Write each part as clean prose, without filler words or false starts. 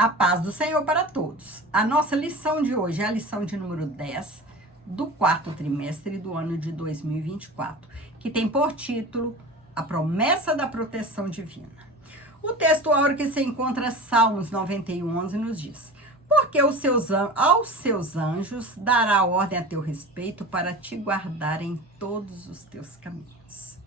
A paz do Senhor para todos. A nossa lição de hoje é a lição de número 10 do quarto trimestre do ano de 2024, que tem por título A Promessa da Proteção Divina. O texto áureo que se encontra Salmos 91:11 nos diz: porque aos seus anjos dará ordem a teu respeito para te guardar em todos os teus caminhos.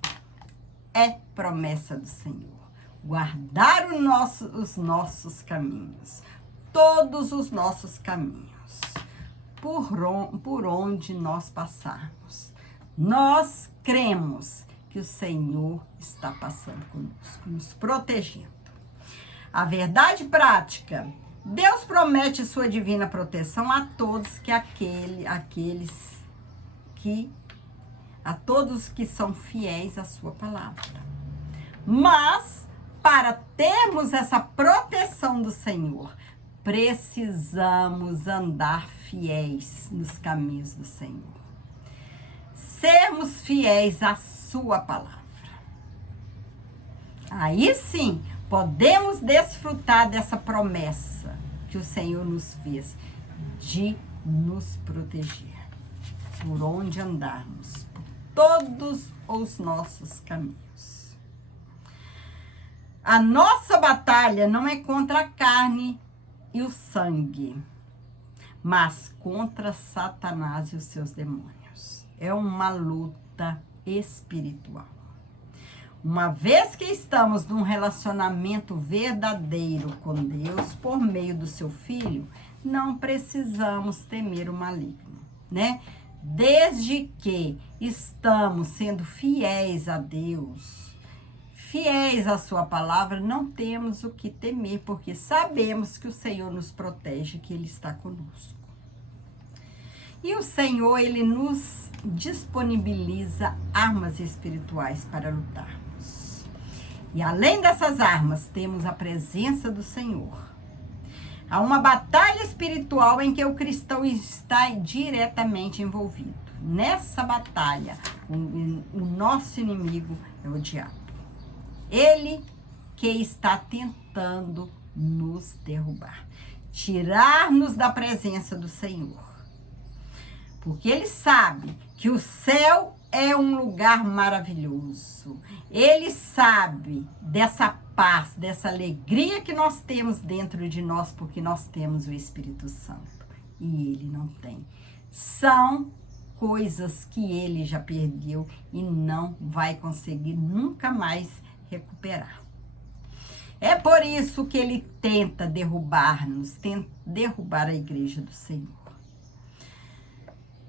É promessa do Senhor. Guardar os nossos caminhos, todos os nossos caminhos, por onde nós passarmos. Nós cremos que o Senhor está passando conosco, nos protegendo. A verdade prática, Deus promete sua divina proteção a todos que são fiéis à sua palavra. Mas para termos essa proteção do Senhor, precisamos andar fiéis nos caminhos do Senhor. Sermos fiéis à sua palavra. Aí sim, podemos desfrutar dessa promessa que o Senhor nos fez de nos proteger por onde andarmos, por todos os nossos caminhos. A nossa batalha não é contra a carne e o sangue, mas contra Satanás e os seus demônios. É uma luta espiritual. Uma vez que estamos num relacionamento verdadeiro com Deus, por meio do seu Filho, não precisamos temer o maligno, né? Desde que estamos sendo fiéis a Deus, fiéis à sua palavra, não temos o que temer, porque sabemos que o Senhor nos protege, que Ele está conosco. E o Senhor, Ele nos disponibiliza armas espirituais para lutarmos. E além dessas armas, temos a presença do Senhor. Há uma batalha espiritual em que o cristão está diretamente envolvido. Nessa batalha, o nosso inimigo é o diabo. Ele que está tentando nos derrubar, tirar-nos da presença do Senhor. Porque ele sabe que o céu é um lugar maravilhoso. Ele sabe dessa paz, dessa alegria que nós temos dentro de nós, porque nós temos o Espírito Santo. E ele não tem. São coisas que ele já perdeu e não vai conseguir nunca mais recuperar. É por isso que ele tenta derrubar-nos, tenta derrubar a igreja do Senhor.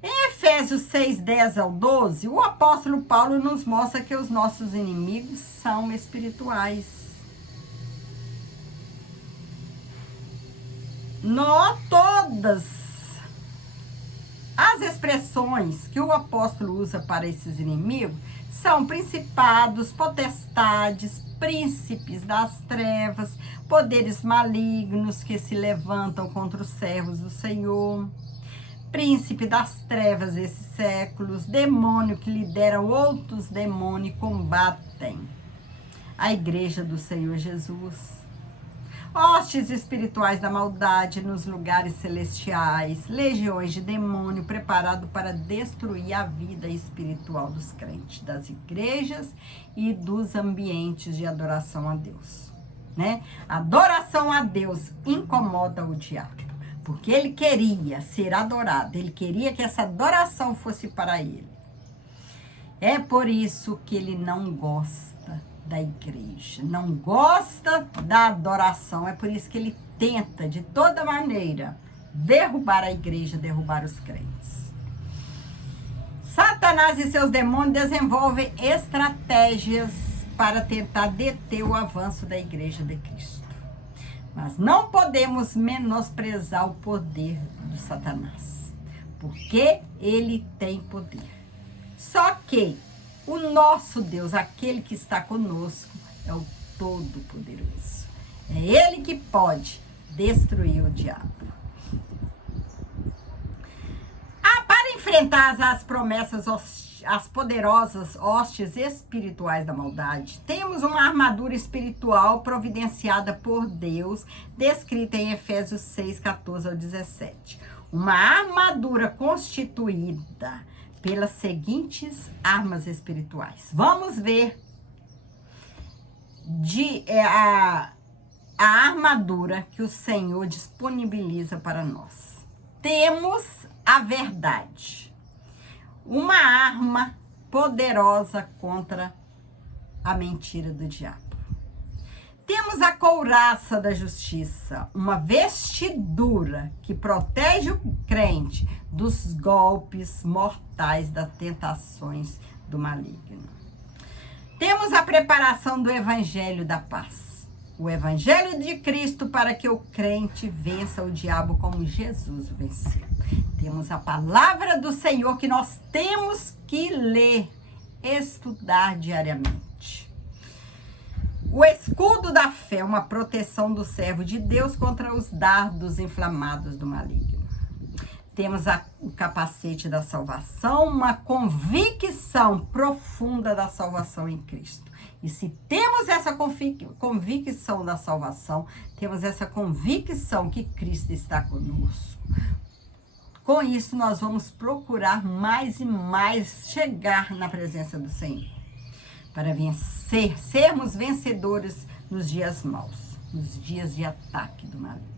Em Efésios 6:10-12, o apóstolo Paulo nos mostra que os nossos inimigos são espirituais. Todas as expressões que o apóstolo usa para esses inimigos são principados, potestades, príncipes das trevas, poderes malignos que se levantam contra os servos do Senhor, príncipe das trevas desses séculos, demônio que lidera outros demônios e combatem a igreja do Senhor Jesus. Hostes espirituais da maldade nos lugares celestiais, legiões de demônio preparado para destruir a vida espiritual dos crentes, das igrejas e dos ambientes de adoração a Deus, né? Adoração a Deus incomoda o diabo, porque ele queria ser adorado, ele queria que essa adoração fosse para ele. É por isso que ele não gosta da igreja, não gosta da adoração. É por isso que ele tenta, de toda maneira, derrubar a igreja, derrubar os crentes. Satanás e seus demônios desenvolvem estratégias para tentar deter o avanço da igreja de Cristo. Mas não podemos menosprezar o poder do Satanás, porque ele tem poder. Só que o nosso Deus, aquele que está conosco, é o Todo-Poderoso. É Ele que pode destruir o diabo. Para enfrentar as promessas, as poderosas hostes espirituais da maldade, temos uma armadura espiritual providenciada por Deus, descrita em Efésios 6, 14 ao 17. Uma armadura constituída pelas seguintes armas espirituais. Vamos ver a armadura que o Senhor disponibiliza para nós. Temos a verdade, uma arma poderosa contra a mentira do diabo. Temos a couraça da justiça, uma vestidura que protege o crente dos golpes mortais, das tentações do maligno. Temos a preparação do evangelho da paz, o evangelho de Cristo para que o crente vença o diabo como Jesus venceu. Temos a palavra do Senhor que nós temos que ler, estudar diariamente. O escudo da fé, uma proteção do servo de Deus contra os dardos inflamados do maligno. Temos o capacete da salvação, uma convicção profunda da salvação em Cristo. E se temos essa convicção da salvação, temos essa convicção que Cristo está conosco. Com isso, nós vamos procurar mais e mais chegar na presença do Senhor, para vencer, sermos vencedores nos dias maus, nos dias de ataque do maligno.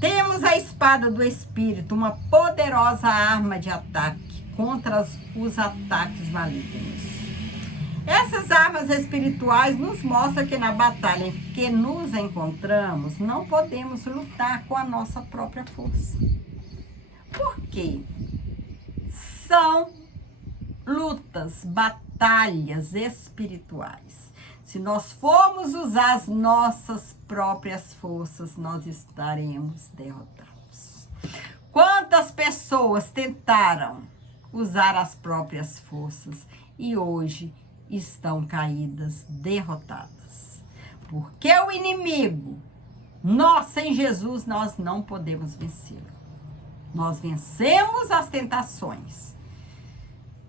Temos a espada do Espírito, uma poderosa arma de ataque contra os ataques malignos. Essas armas espirituais nos mostram que na batalha em que nos encontramos, não podemos lutar com a nossa própria força. Por quê? São lutas, batalhas espirituais. Se nós formos usar as nossas próprias forças, nós estaremos derrotados. Quantas pessoas tentaram usar as próprias forças e hoje estão caídas, derrotadas? Porque o inimigo, nós sem Jesus, nós não podemos vencê-lo. Nós vencemos as tentações,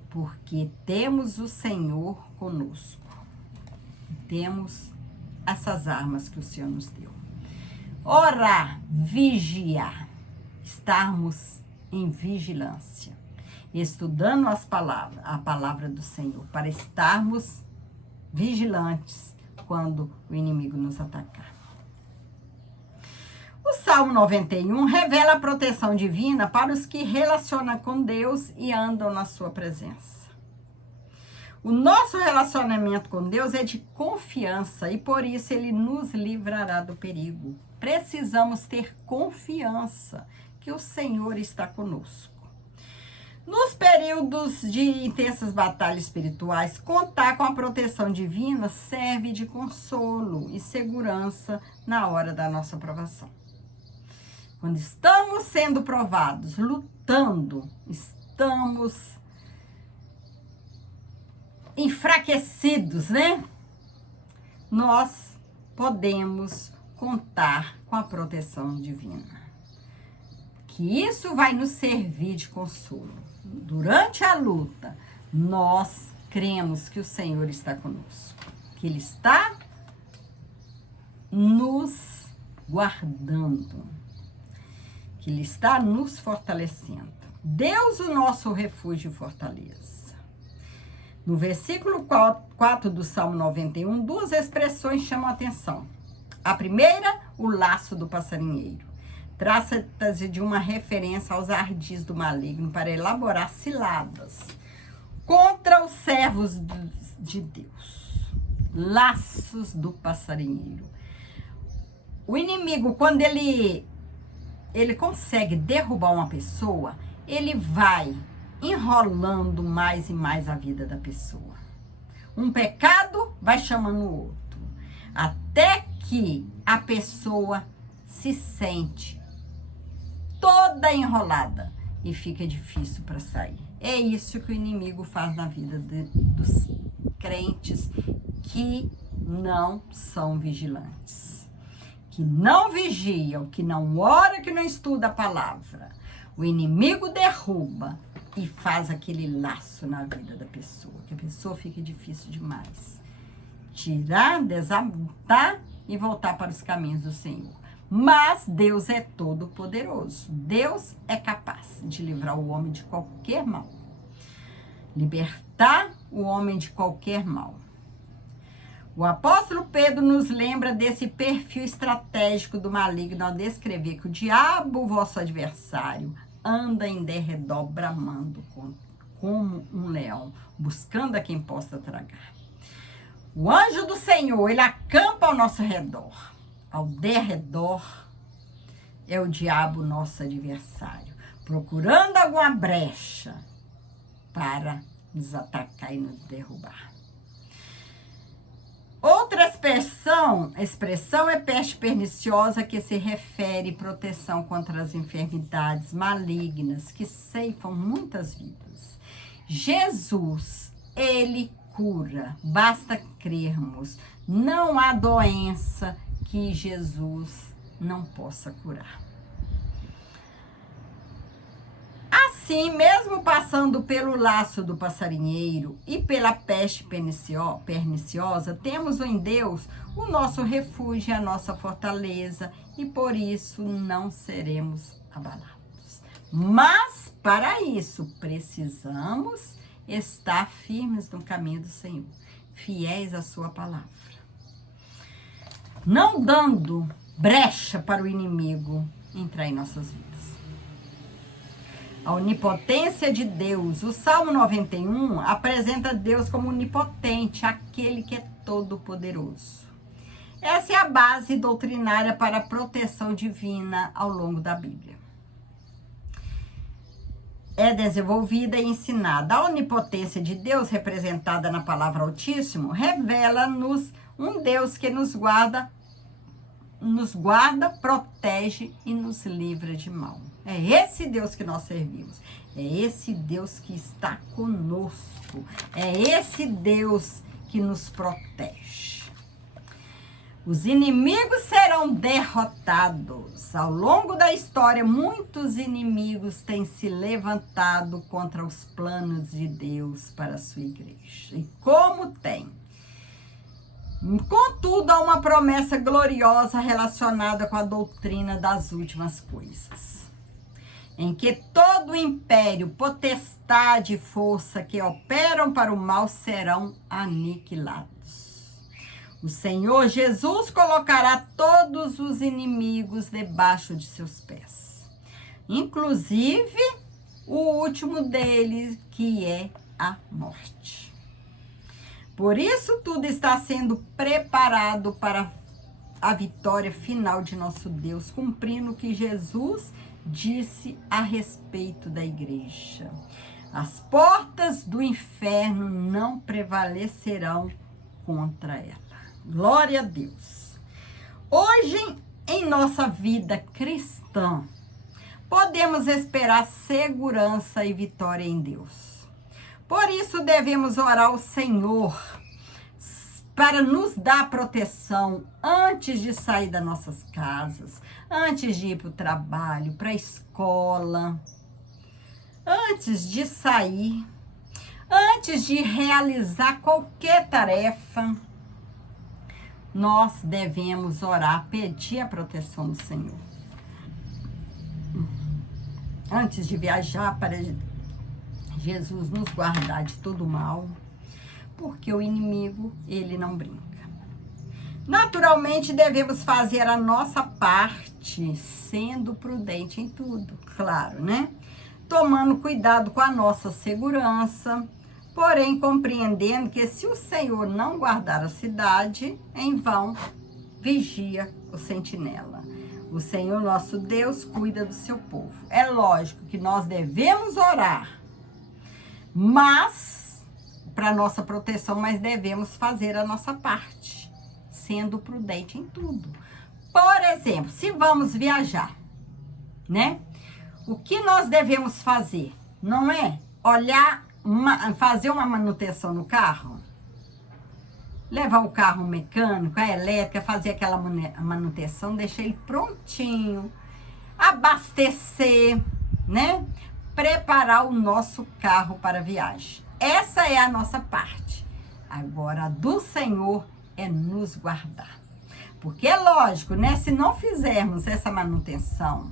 porque temos o Senhor conosco. Temos essas armas que o Senhor nos deu. Orar, vigiar, estarmos em vigilância, estudando a palavra do Senhor, para estarmos vigilantes quando o inimigo nos atacar. O Salmo 91 revela a proteção divina para os que relacionam com Deus e andam na sua presença. O nosso relacionamento com Deus é de confiança e por isso Ele nos livrará do perigo. Precisamos ter confiança que o Senhor está conosco. Nos períodos de intensas batalhas espirituais, contar com a proteção divina serve de consolo e segurança na hora da nossa provação. Quando estamos sendo provados, lutando, estamos enfraquecidos, né? Nós podemos contar com a proteção divina. Que isso vai nos servir de consolo. Durante a luta, nós cremos que o Senhor está conosco, que Ele está nos guardando, que Ele está nos fortalecendo. Deus, o nosso refúgio e fortaleza. No versículo 4 do Salmo 91, duas expressões chamam a atenção. A primeira, o laço do passarinheiro. Trata-se de uma referência aos ardis do maligno para elaborar ciladas contra os servos de Deus. Laços do passarinheiro. O inimigo, quando ele consegue derrubar uma pessoa, ele vai enrolando mais e mais a vida da pessoa. Um pecado vai chamando o outro, até que a pessoa se sente toda enrolada e fica difícil para sair. É isso que o inimigo faz na vida dos crentes que não são vigilantes, que não vigiam, que não oram, que não estudam a palavra. O inimigo derruba e faz aquele laço na vida da pessoa, que a pessoa fica difícil demais. Tirar, desatar e voltar para os caminhos do Senhor. Mas Deus é todo poderoso. Deus é capaz de livrar o homem de qualquer mal. Libertar o homem de qualquer mal. O apóstolo Pedro nos lembra desse perfil estratégico do maligno ao descrever que o diabo, vosso adversário, anda em derredor bramando como um leão, buscando a quem possa tragar. O anjo do Senhor, ele acampa ao nosso redor. Ao derredor é o diabo, nosso adversário, procurando alguma brecha para nos atacar e nos derrubar. Outra expressão é peste perniciosa, que se refere à proteção contra as enfermidades malignas que ceifam muitas vidas. Jesus, ele cura, basta crermos. Não há doença que Jesus não possa curar. Assim, mesmo passando pelo laço do passarinheiro e pela peste perniciosa, temos em Deus o nosso refúgio e a nossa fortaleza, e por isso não seremos abalados. Mas, para isso, precisamos estar firmes no caminho do Senhor, fiéis à sua palavra, não dando brecha para o inimigo entrar em nossas vidas. A onipotência de Deus. O Salmo 91 apresenta Deus como onipotente, aquele que é todo-poderoso. Essa é a base doutrinária para a proteção divina ao longo da Bíblia. É desenvolvida e ensinada. A onipotência de Deus, representada na palavra Altíssimo, revela-nos um Deus que nos guarda, protege e nos livra de mal. É esse Deus que nós servimos. É esse Deus que está conosco. É esse Deus que nos protege. Os inimigos serão derrotados. Ao longo da história, muitos inimigos têm se levantado contra os planos de Deus para a sua igreja. E como tem? Contudo, há uma promessa gloriosa relacionada com a doutrina das últimas coisas, em que todo império, potestade e força que operam para o mal serão aniquilados. O Senhor Jesus colocará todos os inimigos debaixo de seus pés, inclusive o último deles, que é a morte. Por isso, tudo está sendo preparado para a vitória final de nosso Deus, cumprindo o que Jesus disse a respeito da igreja. As portas do inferno não prevalecerão contra ela. Glória a Deus. Hoje, em nossa vida cristã, podemos esperar segurança e vitória em Deus. Por isso, devemos orar ao Senhor para nos dar proteção antes de sair das nossas casas, antes de ir para o trabalho, para a escola, antes de sair, antes de realizar qualquer tarefa. Nós devemos orar, pedir a proteção do Senhor. Antes de viajar, para Jesus nos guardar de todo mal, porque o inimigo, ele não brinca. Naturalmente, devemos fazer a nossa parte, sendo prudente em tudo, claro, né? Tomando cuidado com a nossa segurança, porém compreendendo que se o Senhor não guardar a cidade, em vão vigia o sentinela. O Senhor nosso Deus cuida do seu povo. É lógico que nós devemos orar, mas para nossa proteção, mas devemos fazer a nossa parte, sendo prudente em tudo. Por exemplo, se vamos viajar, né? O que nós devemos fazer? Não é olhar, fazer uma manutenção no carro? Levar o carro mecânico, a elétrica, fazer aquela manutenção, deixar ele prontinho, abastecer, né? preparar o nosso carro para a viagem. Essa é a nossa parte. Agora, a do Senhor é nos guardar. Porque é lógico, né? Se não fizermos essa manutenção,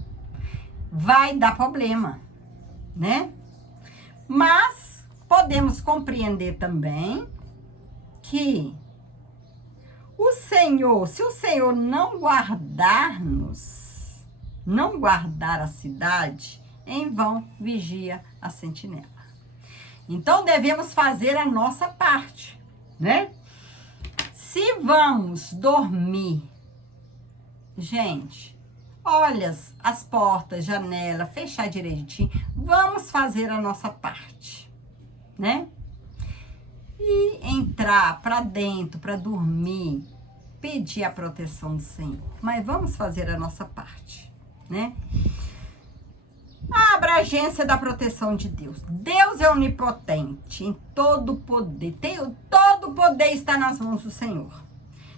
vai dar problema, né? Mas podemos compreender também que o Senhor, se o Senhor não guardar-nos, não guardar a cidade, em vão vigia a sentinela. Então devemos fazer a nossa parte, né? Se vamos dormir, gente, olha as portas, janela, fechar direitinho, vamos fazer a nossa parte, né? E entrar para dentro, para dormir, pedir a proteção do Senhor. Mas vamos fazer a nossa parte, né? A abrangência da proteção de Deus. Deus é onipotente, em todo poder. Todo o poder está nas mãos do Senhor.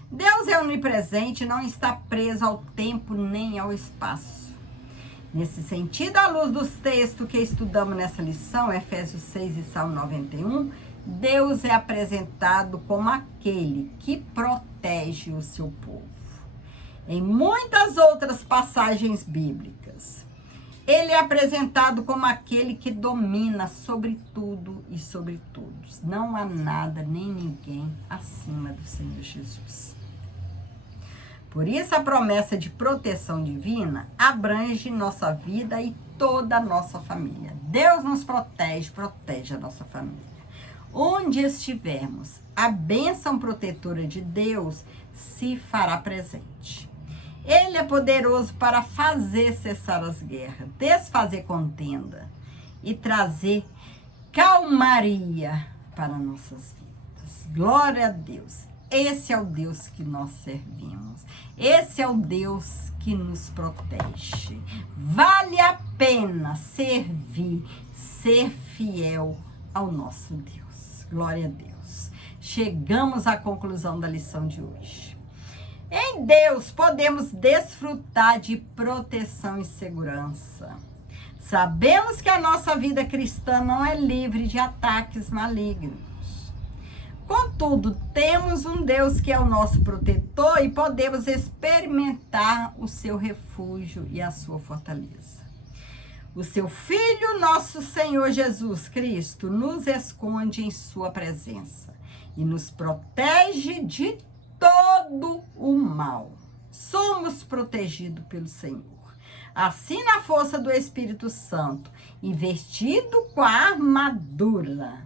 Deus é onipresente, não está preso ao tempo nem ao espaço. Nesse sentido, à luz dos textos que estudamos nessa lição, Efésios 6 e Salmo 91, Deus é apresentado como aquele que protege o seu povo. Em muitas outras passagens bíblicas, ele é apresentado como aquele que domina sobre tudo e sobre todos. Não há nada nem ninguém acima do Senhor Jesus. Por isso, a promessa de proteção divina abrange nossa vida e toda a nossa família. Deus nos protege, protege a nossa família. Onde estivermos, a bênção protetora de Deus se fará presente. Ele é poderoso para fazer cessar as guerras, desfazer contenda e trazer calmaria para nossas vidas. Glória a Deus. Esse é o Deus que nós servimos. Esse é o Deus que nos protege. Vale a pena servir, ser fiel ao nosso Deus. Glória a Deus. Chegamos à conclusão da lição de hoje. Em Deus podemos desfrutar de proteção e segurança. Sabemos que a nossa vida cristã não é livre de ataques malignos. Contudo, temos um Deus que é o nosso protetor e podemos experimentar o seu refúgio e a sua fortaleza. O seu Filho, nosso Senhor Jesus Cristo, nos esconde em sua presença e nos protege de todo o mal. Somos protegidos pelo Senhor. Assim, na força do Espírito Santo, investido com a armadura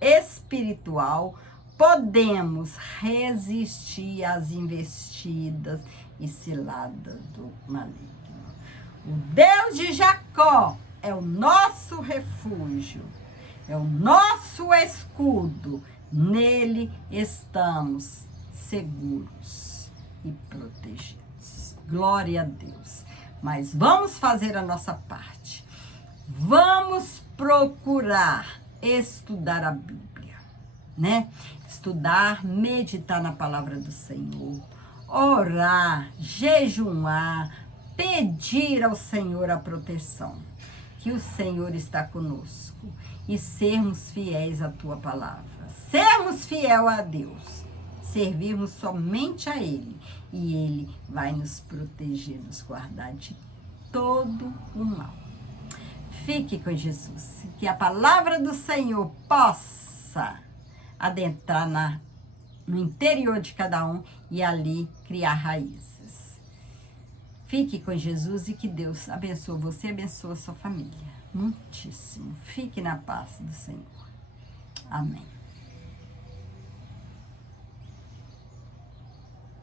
espiritual, podemos resistir às investidas e ciladas do maligno. O Deus de Jacó é o nosso refúgio, é o nosso escudo. Nele estamos seguros e protegidos. Glória a Deus. Mas vamos fazer a nossa parte. Vamos procurar estudar a Bíblia, né? Estudar, meditar na palavra do Senhor, orar, jejuar, pedir ao Senhor a proteção, que o Senhor está conosco e sermos fiéis à tua palavra, sermos fiel a Deus, servirmos somente a Ele e Ele vai nos proteger, nos guardar de todo o mal. Fique com Jesus, que a palavra do Senhor possa adentrar no interior de cada um e ali criar raízes. Fique com Jesus e que Deus abençoe você, abençoe a sua família. Muitíssimo. Fique na paz do Senhor. Amém.